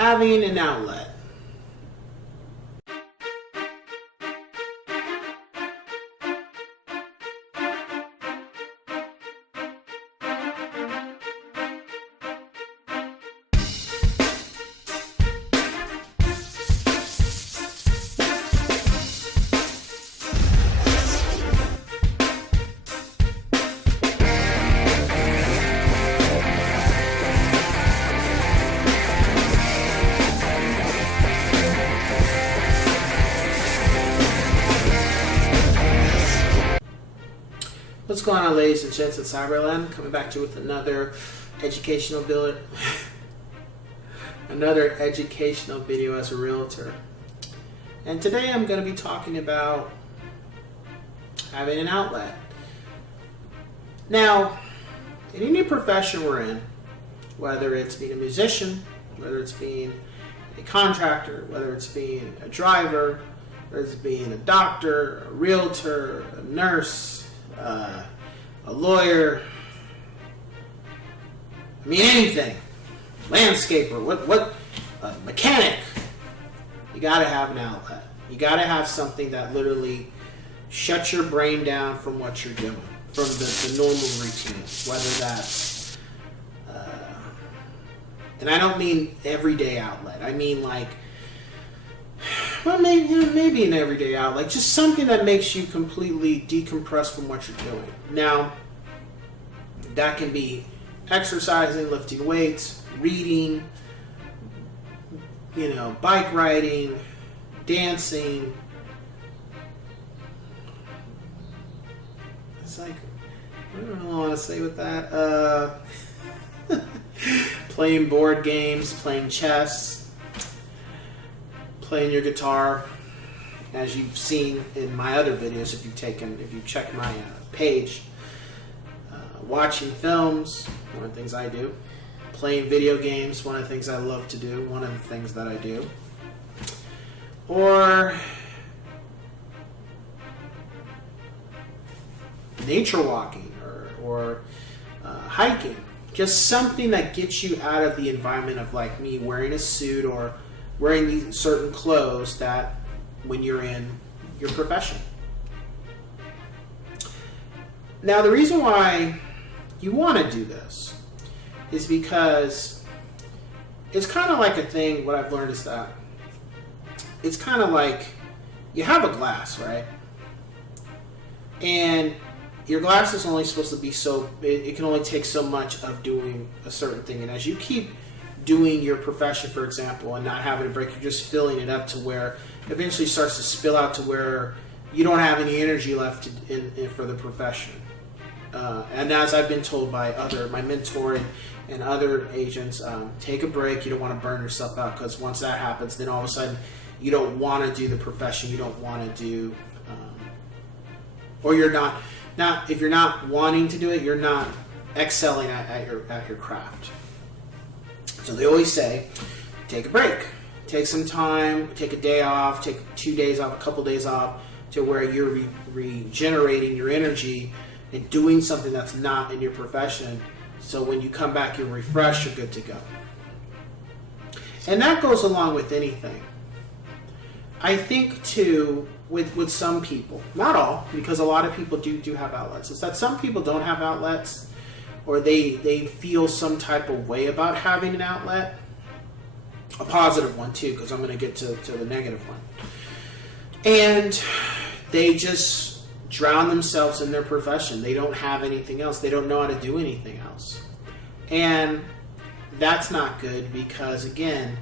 having an outlet. What's going on, ladies and gents at Cyberland? Coming back to you with another educational video as a realtor. And today I'm going to be talking about having an outlet. Now, in any profession we're in, whether it's being a musician, whether it's being a contractor, whether it's being a driver, whether it's being a doctor, a realtor, a nurse, a lawyer, I mean anything, landscaper, what mechanic, you gotta have an outlet. You gotta have something that literally shuts your brain down from what you're doing, from the normal routine, whether that's, and I don't mean everyday outlet, I mean like, well, maybe an everyday outlet, just something that makes you completely decompress from what you're doing. Now, that can be exercising, lifting weights, reading, bike riding, dancing. It's like, I don't know what I want to say with that. Playing board games, playing chess, playing your guitar, as you've seen in my other videos, if you've checked my page, watching films, one of the things I do, playing video games, one of the things I love to do, one of the things that I do, or nature walking, or hiking, just something that gets you out of the environment of like me wearing a suit or wearing these certain clothes that when you're in your profession. Now, the reason why you want to do this is because it's kind of like a thing. What I've learned is that it's kind of like you have a glass, right? And your glass is only supposed to be it can only take so much of doing a certain thing. And as you keep doing your profession, for example, and not having a break, you're just filling it up to where it eventually starts to spill out to where you don't have any energy left for the profession. And as I've been told by my mentor and other agents, take a break. You don't want to burn yourself out, because once that happens, then all of a sudden you don't want to do the profession. You don't want to do, or you're not if you're not wanting to do it, you're not excelling at your craft. So they always say, take a break, take some time, take a day off, take 2 days off, a couple days off, to where you're regenerating your energy and doing something that's not in your profession. So when you come back, you're refreshed, you're good to go. And that goes along with anything. I think too, with some people, not all, because a lot of people do have outlets, is that some people don't have outlets, or they feel some type of way about having an outlet. A positive one too, because I'm going to get to the negative one. And they just drown themselves in their profession. They don't have anything else. They don't know how to do anything else. And that's not good, because again,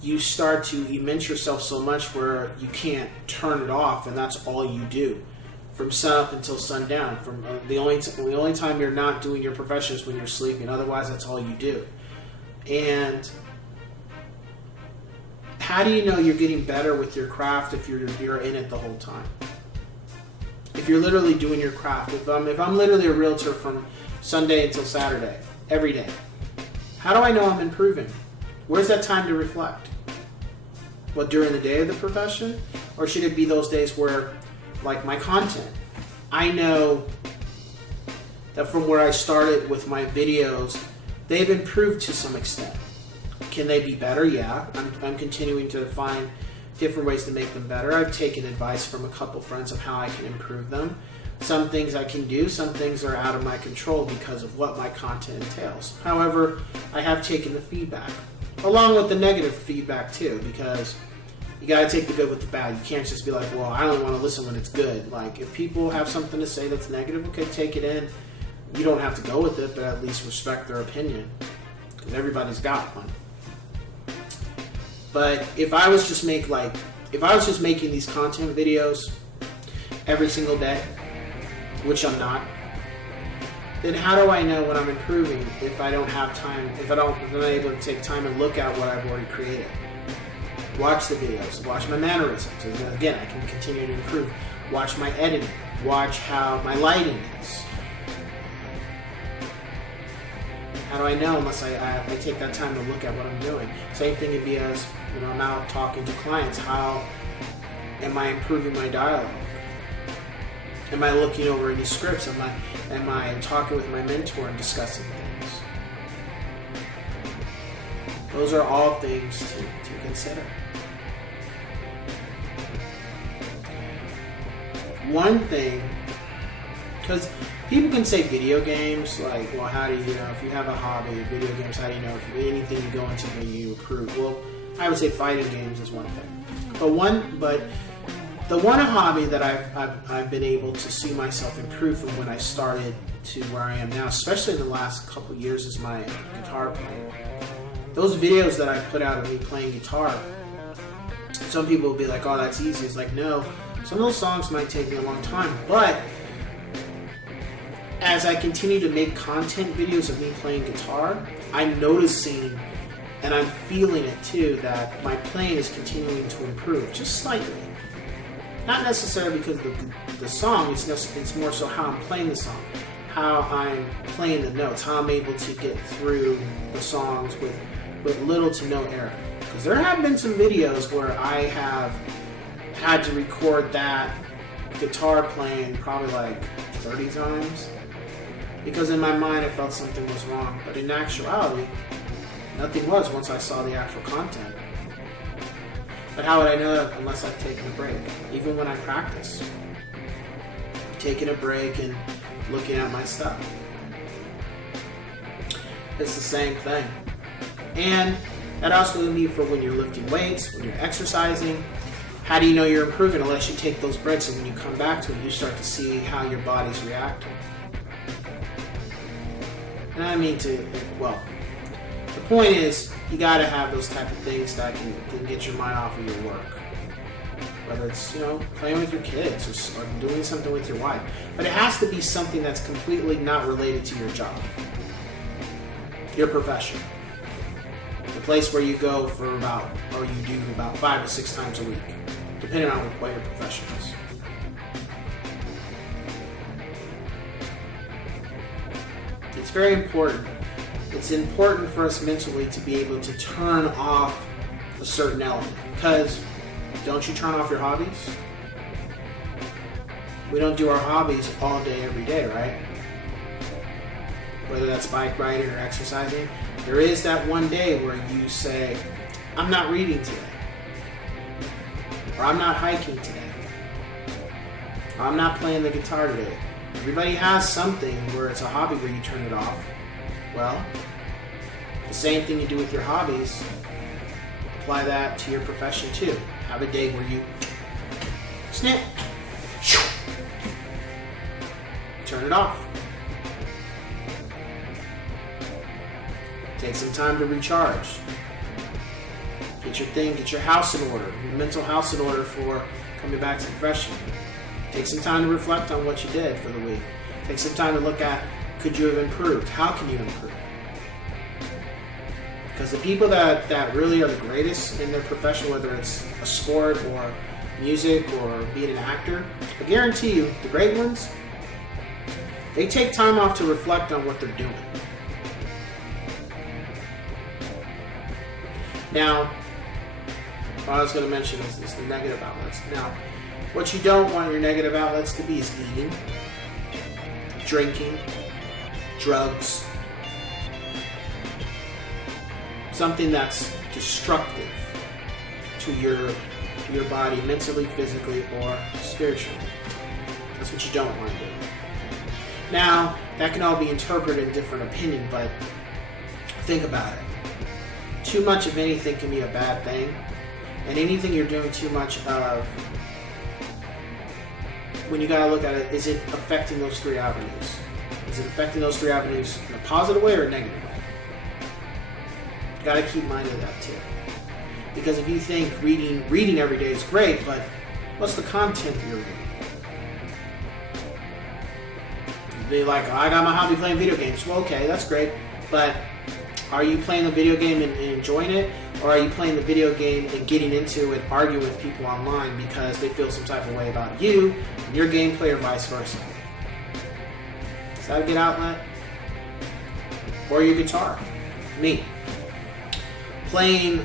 you start to immerse yourself so much where you can't turn it off, and that's all you do from sunup until sundown. From the only time you're not doing your profession is when you're sleeping. Otherwise, that's all you do. And how do you know you're getting better with your craft if you're in it the whole time? If you're literally doing your craft, if I'm literally a realtor from Sunday until Saturday, every day, how do I know I'm improving? Where's that time to reflect? What, during the day of the profession? Or should it be those days where, like my content, I know that from where I started with my videos, they've improved to some extent. Can they be better? Yeah. I'm continuing to find different ways to make them better. I've taken advice from a couple friends of how I can improve them. Some things I can do, some things are out of my control because of what my content entails. However, I have taken the feedback, along with the negative feedback too, because you gotta take the good with the bad. You can't just be like, well, I only want to listen when it's good. Like, if people have something to say that's negative, okay, take it in. You don't have to go with it, but at least respect their opinion, because everybody's got one. But if I was just making these content videos every single day, which I'm not, then how do I know when I'm improving if I don't have time, if I'm not able to take time and look at what I've already created? Watch the videos, watch my mannerisms, and again, I can continue to improve. Watch my editing, watch how my lighting is. How do I know unless I take that time to look at what I'm doing? Same thing would be as, I'm out talking to clients. How am I improving my dialogue? Am I looking over any scripts? Am I talking with my mentor and discussing things? Those are all things to consider. One thing, because people can say video games, like, well, how do you know if you have a hobby, video games, how do you know if anything you go into when you improve? Well, I would say fighting games is one thing. But the one hobby that I've been able to see myself improve from when I started to where I am now, especially in the last couple of years, is my guitar playing. Those videos that I put out of me playing guitar, some people will be like, oh, that's easy. It's like, no, some of those songs might take me a long time, but as I continue to make content videos of me playing guitar, I'm noticing and I'm feeling it too, that my playing is continuing to improve, just slightly. Not necessarily because of the song, it's more so how I'm playing the song, how I'm playing the notes, how I'm able to get through the songs with little to no error. Because there have been some videos where I have had to record that guitar playing probably like 30 times, because in my mind I felt something was wrong, but in actuality, nothing was once I saw the actual content. But how would I know that unless I've taken a break? Even when I practice, taking a break and looking at my stuff. It's the same thing. And that also would be for when you're lifting weights, when you're exercising. How do you know you're improving unless you take those breaks, and when you come back to it, you start to see how your body's reacting. And I mean the point is, you gotta have those type of things that can get your mind off of your work. Whether it's, playing with your kids or doing something with your wife. But it has to be something that's completely not related to your job, your profession. The place where you go for you do about 5 to 6 times a week, depending on what your profession is. It's very important. It's important for us mentally to be able to turn off a certain element. Because don't you turn off your hobbies? We don't do our hobbies all day, every day, right? Whether that's bike riding or exercising. There is that one day where you say, I'm not reading today. Or I'm not hiking today. Or I'm not playing the guitar today. Everybody has something where it's a hobby where you turn it off. Well, the same thing you do with your hobbies, apply that to your profession too. Have a day where you snip, turn it off. Take some time to recharge. Get your house in order, your mental house in order for coming back to the profession. Take some time to reflect on what you did for the week. Take some time to look at, could you have improved? How can you improve? Because the people that really are the greatest in their profession, whether it's a sport or music or being an actor, I guarantee you, the great ones, they take time off to reflect on what they're doing. Now, what I was going to mention is the negative outlets. Now, what you don't want your negative outlets to be is eating, drinking, drugs, something that's destructive to your body, mentally, physically, or spiritually. That's what you don't want to do. Now, that can all be interpreted in different opinion, but think about it. Too much of anything can be a bad thing, and anything you're doing too much of, when you gotta look at it, is it affecting those three avenues? Is it affecting those three avenues in a positive way or a negative way? You gotta keep mind of that too. Because if you think reading every day is great, but what's the content you're reading? Be like, oh, I got my hobby playing video games. Well, okay, that's great, but are you playing the video game and enjoying it, or are you playing the video game and getting into it, arguing with people online because they feel some type of way about you and your gameplay, or vice versa? Is that a good outlet? Or your guitar? Me. Playing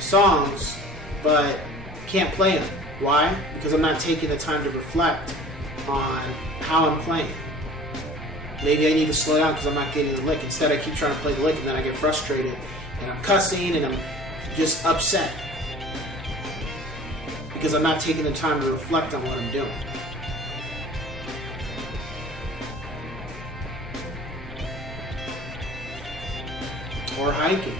songs, but can't play them. Why? Because I'm not taking the time to reflect on how I'm playing. Maybe I need to slow down because I'm not getting the lick. Instead, I keep trying to play the lick, and then I get frustrated, and I'm cussing, and I'm just upset because I'm not taking the time to reflect on what I'm doing. Or hiking.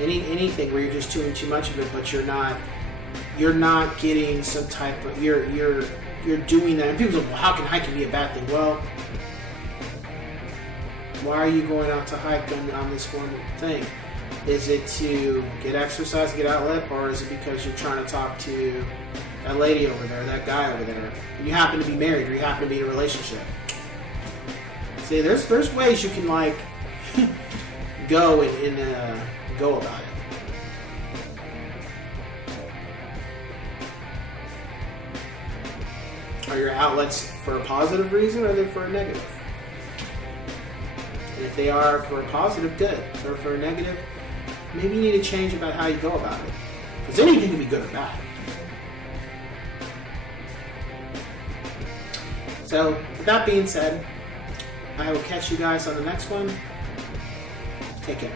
Anything where you're just doing too much of it, but you're not getting some type of, you're doing that. And people say, well, how can hiking be a bad thing? Well, why are you going out to hike on this one thing? Is it to get exercise, get outlet, or is it because you're trying to talk to that lady over there, that guy over there, and you happen to be married, or you happen to be in a relationship? See, there's ways you can like go and go about it. Are your outlets for a positive reason, or are they for a negative? And if they are for a positive, good. If they're for a negative, maybe you need to change about how you go about it. Because anything can be good or bad. So, with that being said, I will catch you guys on the next one. Take care.